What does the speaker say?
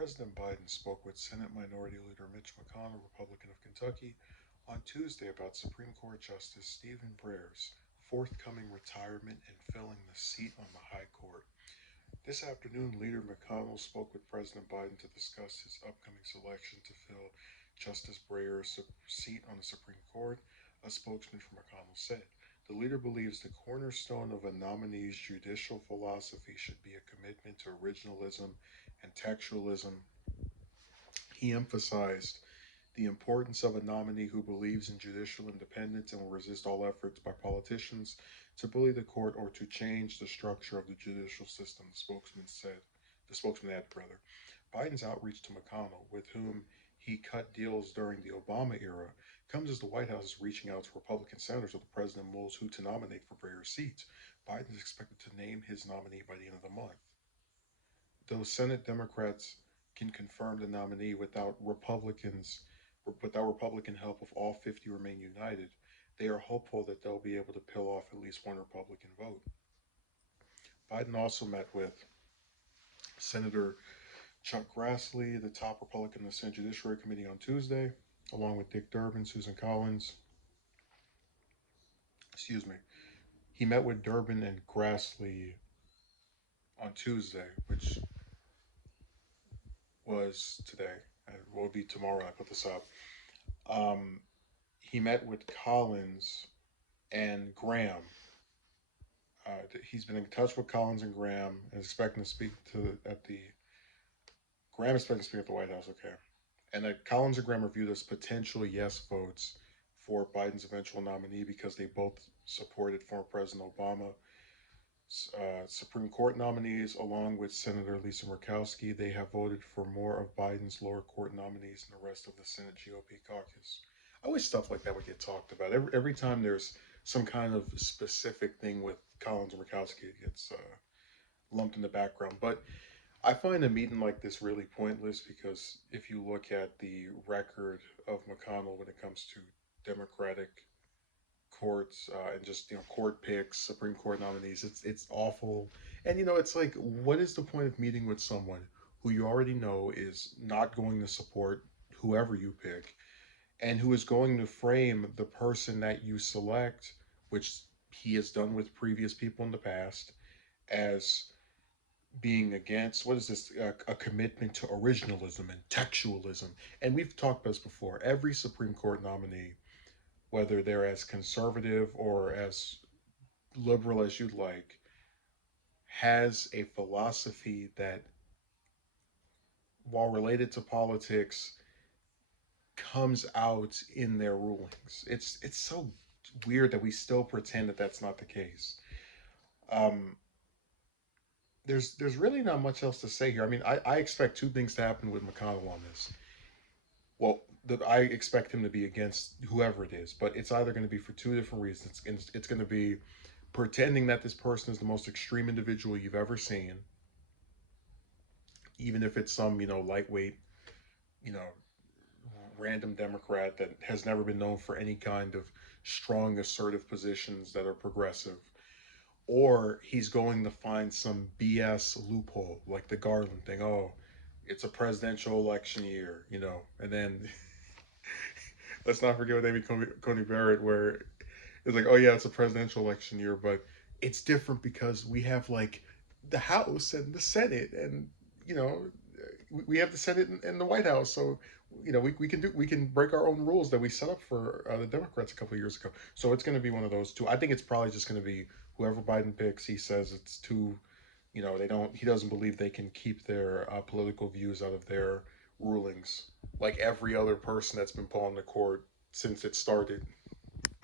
President Biden spoke with Senate Minority Leader Mitch McConnell, Republican of Kentucky, on Tuesday about Supreme Court Justice Stephen Breyer's forthcoming retirement and filling the seat on the High Court. This afternoon, Leader McConnell spoke with President Biden to discuss his upcoming selection to fill Justice Breyer's seat on the Supreme Court, a spokesman for McConnell said. The leader believes the cornerstone of a nominee's judicial philosophy should be a commitment to originalism and textualism. He emphasized the importance of a nominee who believes in judicial independence and will resist all efforts by politicians to bully the court or to change the structure of the judicial system, the spokesman said. The spokesman added, rather. Biden's outreach to McConnell, with whom he cut deals during the Obama era, comes as the White House is reaching out to Republican senators with the president mulls who to nominate for Breyer's seats. Biden is expected to name his nominee by the end of the month. Though Senate Democrats can confirm the nominee without Republican help if all 50 remain united, they are hopeful that they'll be able to peel off at least one Republican vote. Biden also met with Senator Chuck Grassley, the top Republican in the Senate Judiciary Committee, on Tuesday, along with Dick Durbin, Susan Collins. Excuse me. He met with Durbin and Grassley on Tuesday, which was today. It will be tomorrow. I put this up. Um, he met with Collins and Graham. He's been in touch with Collins and Graham and is expecting to speak to at the Graham is expecting to speak at the White House. Okay, and that Collins and Graham are viewed as potential yes votes for Biden's eventual nominee because they both supported former President Obama. Supreme Court nominees, along with Senator Lisa Murkowski, they have voted for more of Biden's lower court nominees than the rest of the Senate GOP caucus. I wish stuff like that would get talked about. Every time there's some kind of specific thing with Collins and Murkowski, it gets lumped in the background. But I find a meeting like this really pointless because if you look at the record of McConnell when it comes to Democratic courts and just court picks, Supreme Court nominees. It's awful, and it's like, what is the point of meeting with someone who you already know is not going to support whoever you pick, and who is going to frame the person that you select, which he has done with previous people in the past, as being against what is this a commitment to originalism and textualism. And we've talked about this before. Every Supreme Court nominee, whether they're as conservative or as liberal as you'd like, has a philosophy that, while related to politics, comes out in their rulings. It's so weird that we still pretend that that's not the case. Um, there's really not much else to say here. I mean, I expect two things to happen with McConnell on this. Well, I expect him to be against whoever it is, but it's either going to be for two different reasons. It's going to be pretending that this person is the most extreme individual you've ever seen, even if it's some, lightweight, you know, random Democrat that has never been known for any kind of strong, assertive positions that are progressive. Or he's going to find some BS loophole, like the Garland thing. Oh, it's a presidential election year, and then let's not forget what Amy Coney Barrett, where it's like, oh yeah, it's a presidential election year, but it's different because we have like the House and the Senate, and you know we have the Senate and the White House, so we can break our own rules that we set up for the Democrats a couple of years ago. So it's going to be one of those two. I think it's probably just going to be whoever Biden picks. He says it's too, they don't. He doesn't believe they can keep their political views out of their rulings, like every other person that's been put on the court since it started.